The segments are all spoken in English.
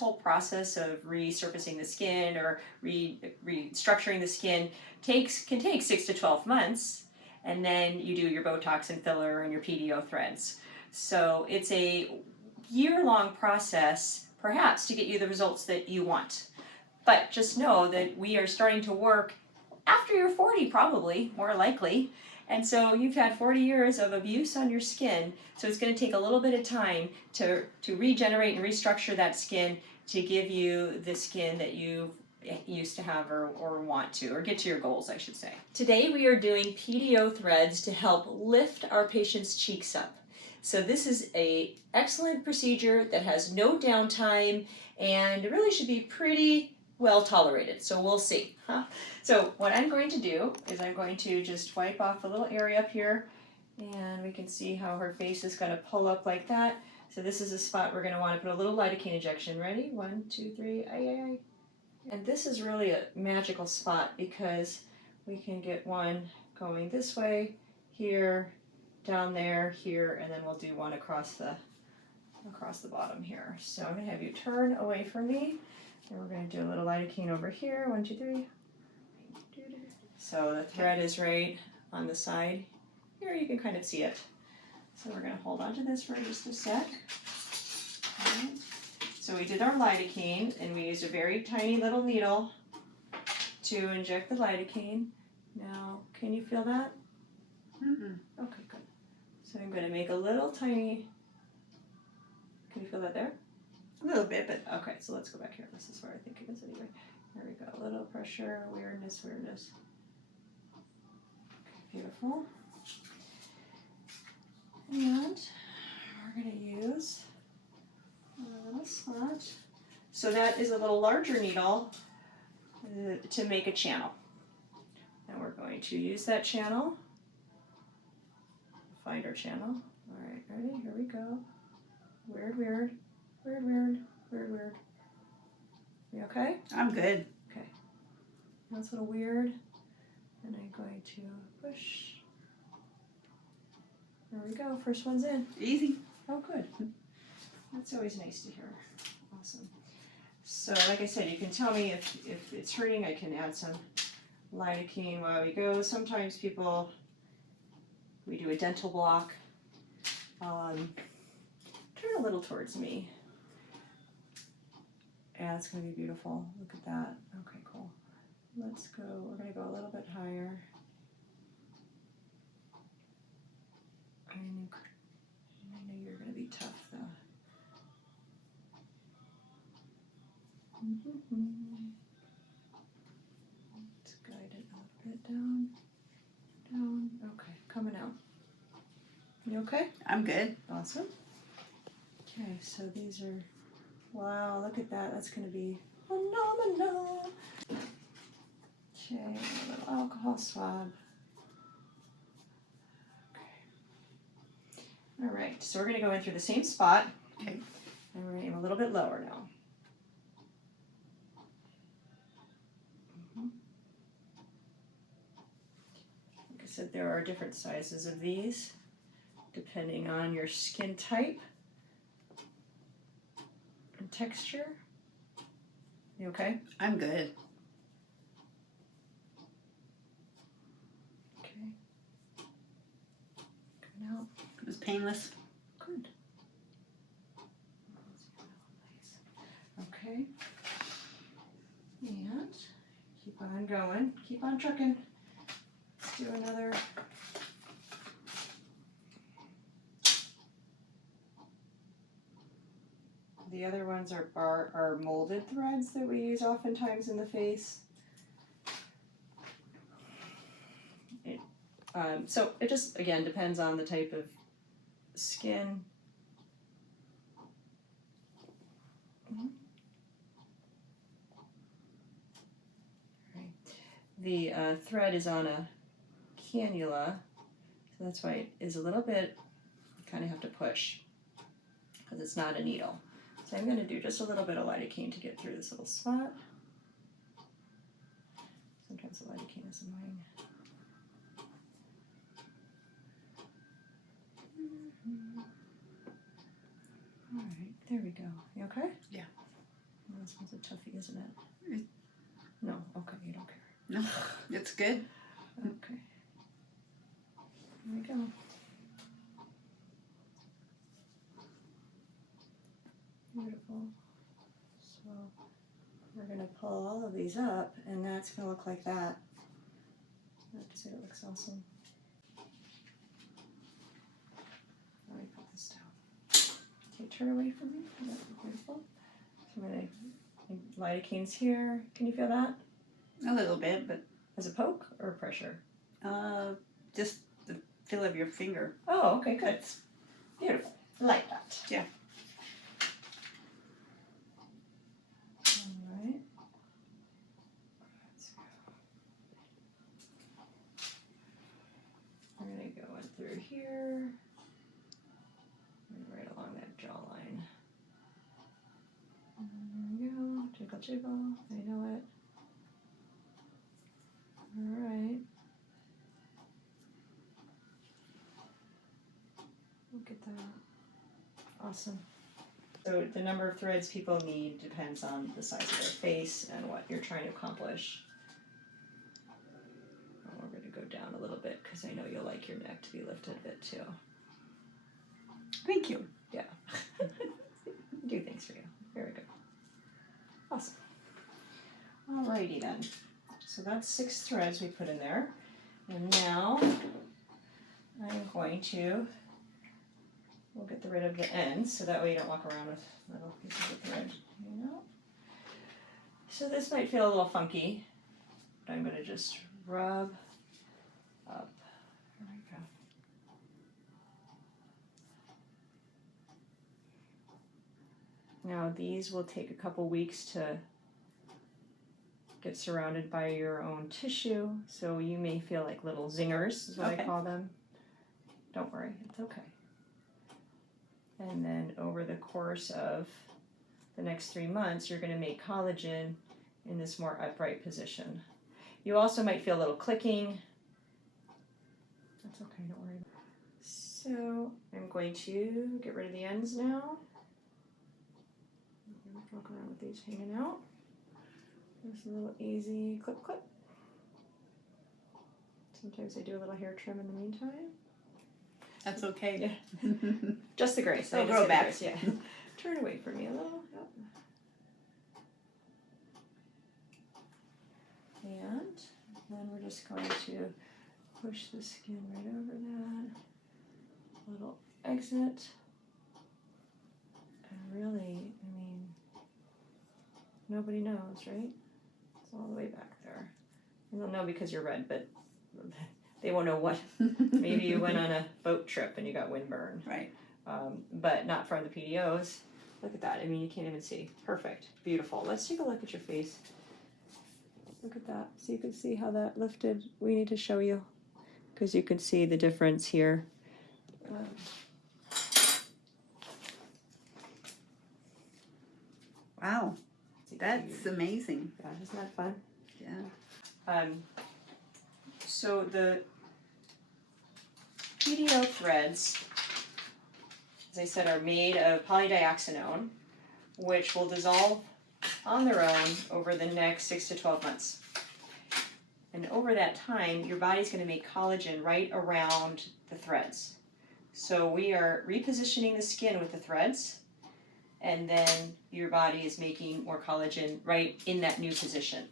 whole process of resurfacing the skin or restructuring the skin can take 6 to 12 months, and then you do your Botox and filler and your PDO threads. So it's a year-long process, perhaps, to get you the results that you want. But just know that we are starting to work after you're 40, probably, more likely. And so you've had 40 years of abuse on your skin, so it's going to take a little bit of time to regenerate and restructure that skin to give you the skin that you used to have or want to, or get to your goals, I should say. Today we are doing PDO threads to help lift our patient's cheeks up. So this is an excellent procedure that has no downtime and it really should be pretty well tolerated, so we'll see. So what I'm going to do is I'm going to just wipe off the little area up here, and we can see how her face is going to pull up like that. So this is a spot we're going to want to put a little lidocaine injection. Ready? 1, 2, 3, ay. And this is really a magical spot because we can get one going this way, here, down there, here, and then we'll do one across the bottom here. So I'm going to have you turn away from me. And we're going to do a little lidocaine over here. 1, 2, 3. So the thread is right on the side. Here you can kind of see it. So we're going to hold on to this for just a sec. Right. So we did our lidocaine, and we used a very tiny little needle to inject the lidocaine. Now, can you feel that? Mm-mm. Okay, good. So I'm going to make a little tiny. Can you feel that there? A little bit, but okay, so let's go back here. This is where I think it is anyway. There we go. A little pressure, weirdness. Okay, beautiful. And we're going to use a little spot. So that is a little larger needle to make a channel. And we're going to use that channel. Find our channel. All right, ready? Here we go. Weird. You okay? I'm good. Okay. That's a little weird. And I'm going to push. There we go. First one's in. Easy. Oh, good. That's always nice to hear. Awesome. So, like I said, you can tell me if it's hurting. I can add some lidocaine while we go. Sometimes we do a dental block. Turn a little towards me. Yeah, it's going to be beautiful. Look at that. Okay, cool. Let's go. We're going to go a little bit higher. I know you're going to be tough, though. Let's guide it a little bit down. Okay, coming out. You okay? I'm good. Awesome. Okay, so these are, wow, look at that. That's going to be phenomenal. Okay, a little alcohol swab. Okay. All right, so we're going to go in through the same spot. Okay. And we're going to aim a little bit lower now. Like I said, there are different sizes of these depending on your skin type and texture. You okay? I'm good. Okay. Coming out. It was painless. Good. Okay. And keep on going. Keep on trucking. Let's do another. The other ones are molded threads that we use oftentimes in the face. So it just, again, depends on the type of skin. Right. The thread is on a cannula, so that's why it is a little bit, you kind of have to push because it's not a needle. So I'm going to do just a little bit of lidocaine to get through this little spot. Sometimes the lidocaine is annoying. All right, there we go. You okay? Yeah. This one's a toughie, isn't it? Mm. No, okay, you don't care. No, it's good. Okay. There we go. Beautiful. So we're going to pull all of these up, and that's going to look like that. I have to say it looks awesome. Let me put this down. Okay, turn away from me. That's beautiful. So I'm going to lidocaines here. Can you feel that? A little bit, but As a poke or pressure? just the feel of your finger. Oh, okay, good. Beautiful. I like that. Yeah. All right. Let's go. I'm going to go in through here. And right along that jawline. There we go. Jiggle, jiggle. I know it. All right. Look at that. Awesome. So the number of threads people need depends on the size of their face and what you're trying to accomplish. We're going to go down a little bit because I know you'll like your neck to be lifted a bit too. Thank you. Yeah. Do things for you. Very good. Awesome. Alrighty then. So that's 6 threads we put in there. And now I'm going to, we'll get rid of the ends so that way you don't walk around with little pieces of thread, you know. So this might feel a little funky, but I'm going to just rub up. There we go. Now these will take a couple weeks to get surrounded by your own tissue, so you may feel like little zingers is what I call them. Don't worry, it's okay. And then over the course of the next 3 months, you're going to make collagen in this more upright position. You also might feel a little clicking. That's okay, don't worry. So I'm going to get rid of the ends now. Walk around with these hanging out. Just a little easy clip clip. Sometimes I do a little hair trim in the meantime. That's okay. Yeah. Just the grace. They'll grow back. Grace, yeah. Turn away from me a little. Yep. And then we're just going to push the skin right over that. Little exit. And really, I mean, nobody knows, right? It's all the way back there. And they'll know because you're red, but they won't know what. Maybe you went on a boat trip and you got windburned. Right. But not from the PDOs. Look at that. I mean, you can't even see. Perfect. Beautiful. Let's take a look at your face. Look at that. So you can see how that lifted. We need to show you because you can see the difference here. Wow. That's amazing. Yeah, isn't that fun? Yeah. So the PDO threads, as I said, are made of polydioxanone, which will dissolve on their own over the next 6 to 12 months. And over that time, your body's going to make collagen right around the threads. So we are repositioning the skin with the threads, and then your body is making more collagen right in that new position.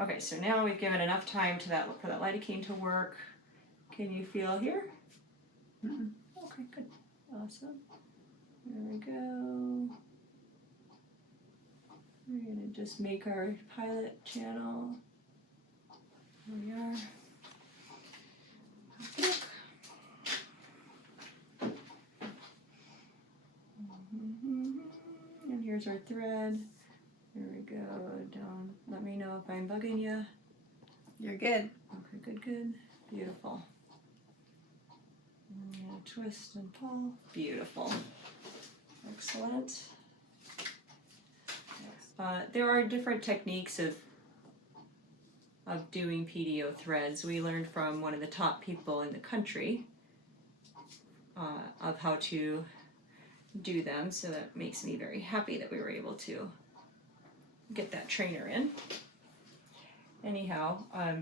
Okay, so now we've given enough time to that for that lidocaine to work. Can you feel here? Mm-mm. Okay, good. Awesome. There we go. We're going to just make our pilot channel. Here we are. Look. And here's our thread. There we go. Down. Let me know if I'm bugging you. You're good. Okay, good, good. Beautiful. And twist and pull. Beautiful. Excellent. There are different techniques of doing PDO threads. We learned from one of the top people in the country of how to do them, so that makes me very happy that we were able to get that trainer in. Anyhow, oh,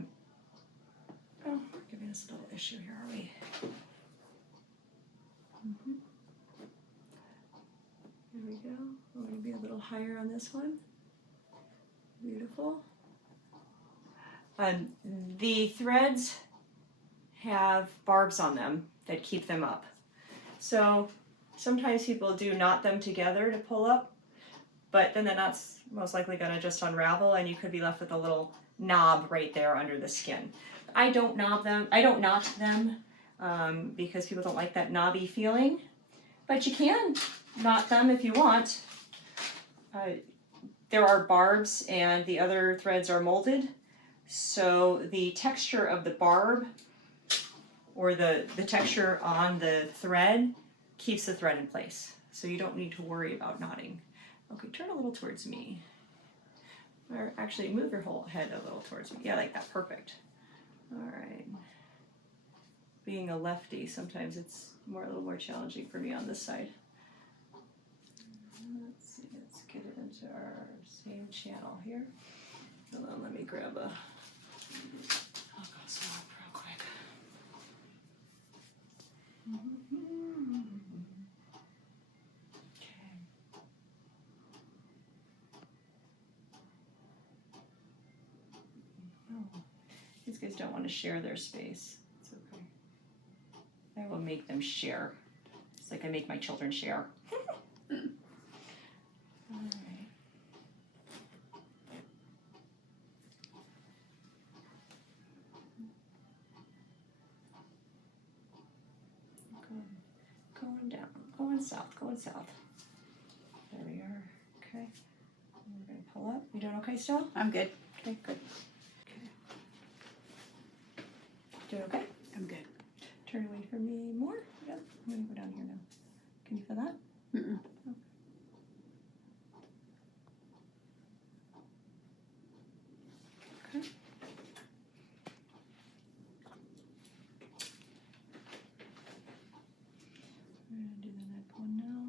we're giving us a little issue here, are we? There we go. I'm going to be a little higher on this one. Beautiful. The threads have barbs on them that keep them up. So sometimes people do knot them together to pull up, but then the knot's most likely going to just unravel and you could be left with a little knob right there under the skin. I don't knot them because people don't like that knobby feeling, but you can knot them if you want. There are barbs and the other threads are molded, so the texture of the barb or the texture on the thread keeps the thread in place, so you don't need to worry about knotting. Okay, turn a little towards me. Or actually move your whole head a little towards me. Yeah, like that, perfect. All right. Being a lefty, sometimes it's a little more challenging for me on this side. Let's see, let's get it into our same channel here. Hold on, let me grab a, I'll go slow real quick. These guys don't want to share their space. It's okay. I will make them share. It's like I make my children share. All right. Going down, going south, going south. There we are. Okay. We're going to pull up. You doing okay still? I'm good. Okay, good. Doing okay? I'm good. Turn away from me more. Yep. I'm going to go down here now. Can you feel that? Mm-mm. Oh. Okay. We're going to do the neck one now.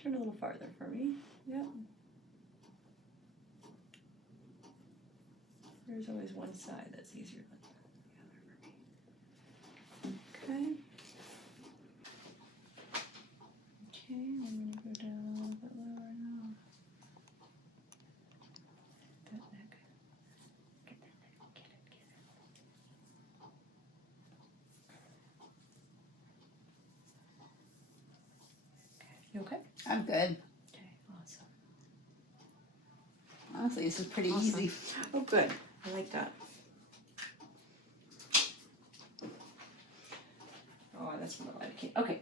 Turn a little farther for me. Yep. There's always one side that's easier than the other for me. Okay. Okay, I'm going to go down a little bit lower now. That neck. Get that neck. Get it. Okay. You okay? I'm good. Okay, awesome. Honestly, this is pretty Awesome. easy. Oh, good. I like that. Oh, that's from the light. Okay,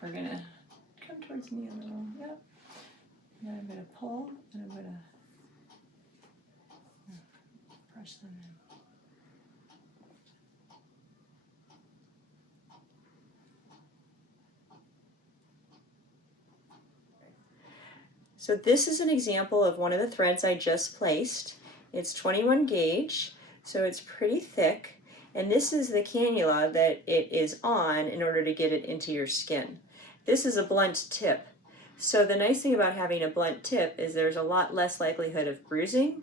we're gonna come towards me a little. Yep. And then I'm gonna pull, and I'm gonna brush them in. So this is an example of one of the threads I just placed. It's 21 gauge, so it's pretty thick. And this is the cannula that it is on in order to get it into your skin. This is a blunt tip. So the nice thing about having a blunt tip is there's a lot less likelihood of bruising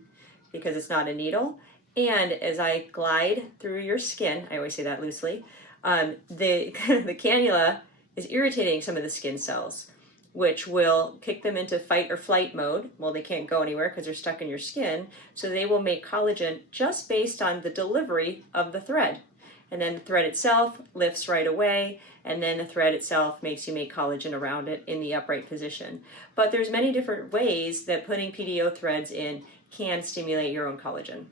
because it's not a needle. And as I glide through your skin, I always say that loosely, the cannula is irritating some of the skin cells, which will kick them into fight or flight mode. Well, they can't go anywhere because they're stuck in your skin. So they will make collagen just based on the delivery of the thread. And then the thread itself lifts right away, and then the thread itself makes you make collagen around it in the upright position. But there's many different ways that putting PDO threads in can stimulate your own collagen.